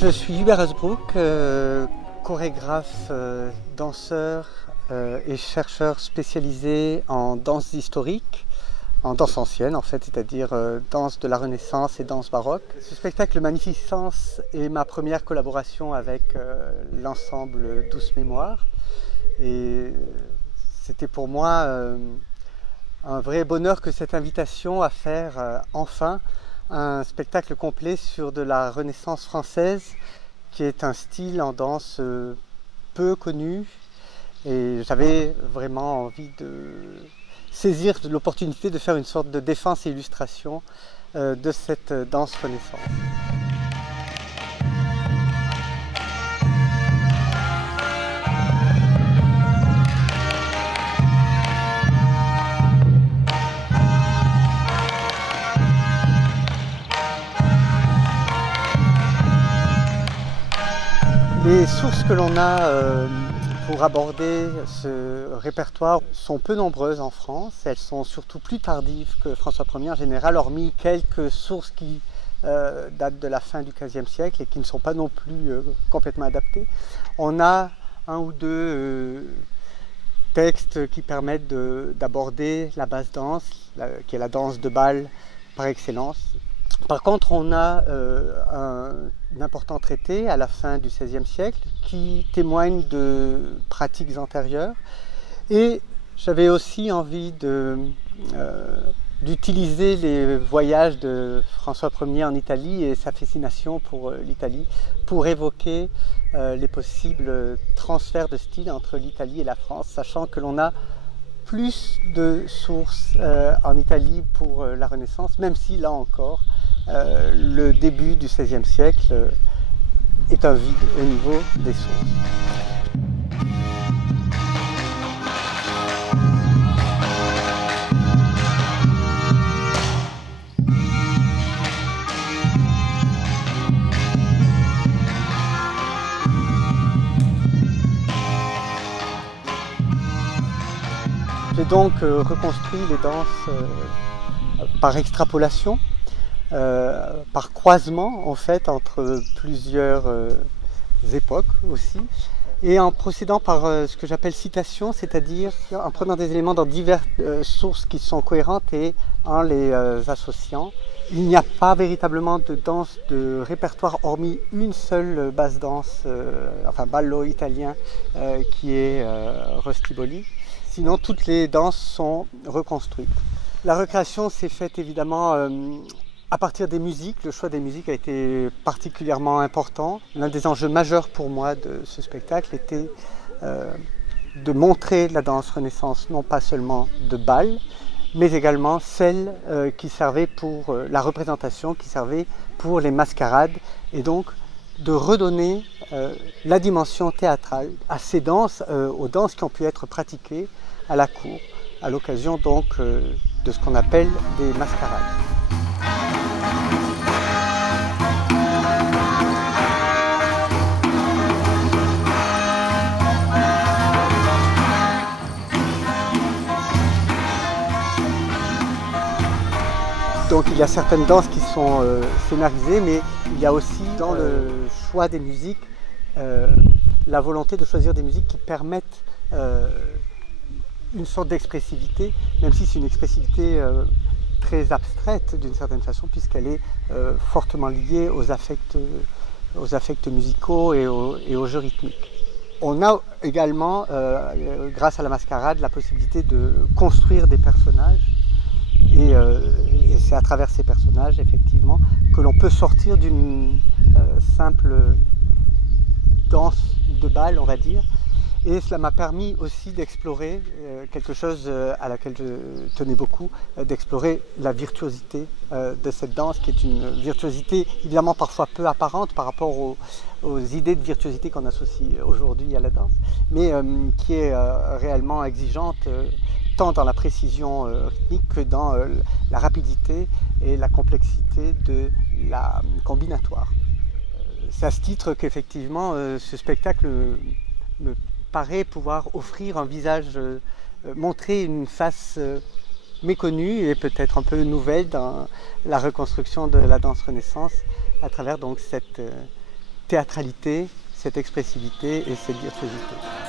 Je suis Hubert Hasbrouck, chorégraphe, danseur et chercheur spécialisé en danse historique, en danse ancienne en fait, c'est-à-dire danse de la Renaissance et danse baroque. Ce spectacle Magnificence est ma première collaboration avec l'ensemble Douce Mémoire et c'était pour moi un vrai bonheur que cette invitation à faire enfin un spectacle complet sur de la Renaissance française, qui est un style en danse peu connu, et j'avais vraiment envie de saisir l'opportunité de faire une sorte de défense et illustration de cette danse Renaissance. Les sources que l'on a pour aborder ce répertoire sont peu nombreuses en France. Elles sont surtout plus tardives que François Ier en général, hormis quelques sources qui datent de la fin du XVe siècle et qui ne sont pas non plus complètement adaptées. On a un ou deux textes qui permettent d'aborder la basse danse, qui est la danse de bal par excellence. Par contre, on a un important traité à la fin du XVIe siècle qui témoigne de pratiques antérieures. Et j'avais aussi envie d'utiliser les voyages de François Ier en Italie et sa fascination pour l'Italie pour évoquer les possibles transferts de style entre l'Italie et la France, sachant que l'on a plus de sources en Italie pour la Renaissance, même si là encore, le début du XVIe siècle est un vide au niveau des sources. J'ai donc reconstruit les danses par extrapolation, par croisement en fait entre plusieurs époques aussi, et en procédant par ce que j'appelle citation, c'est-à-dire en prenant des éléments dans diverses sources qui sont cohérentes et en les associant. Il n'y a pas véritablement de danse de répertoire hormis une seule basse danse, enfin ballo italien, qui est Rostiboli. Sinon, toutes les danses sont reconstruites. La recréation s'est faite évidemment à partir des musiques. Le choix des musiques a été particulièrement important. L'un des enjeux majeurs pour moi de ce spectacle était de montrer la danse Renaissance, non pas seulement de bal, mais également celle qui servait pour la représentation, qui servait pour les mascarades, et donc de redonner la dimension théâtrale à ces danses, aux danses qui ont pu être pratiquées à la cour, à l'occasion donc de ce qu'on appelle des mascarades. Donc il y a certaines danses qui sont scénarisées, mais il y a aussi dans le choix des musiques la volonté de choisir des musiques qui permettent une sorte d'expressivité, même si c'est une expressivité très abstraite d'une certaine façon, puisqu'elle est fortement liée aux affects musicaux et aux jeux rythmiques. On a également, grâce à la mascarade, la possibilité de construire des personnages, et c'est à travers ces personnages, effectivement, que l'on peut sortir d'une simple danse de bal, on va dire. Et cela m'a permis aussi d'explorer quelque chose à laquelle je tenais beaucoup, d'explorer la virtuosité de cette danse, qui est une virtuosité évidemment parfois peu apparente par rapport aux idées de virtuosité qu'on associe aujourd'hui à la danse, mais qui est réellement exigeante tant dans la précision rythmique que dans la rapidité et la complexité de la combinatoire. C'est à ce titre qu'effectivement ce spectacle me paraît pouvoir offrir un visage, montrer une face méconnue et peut-être un peu nouvelle dans la reconstruction de la danse Renaissance à travers donc cette théâtralité, cette expressivité et cette virtuosité.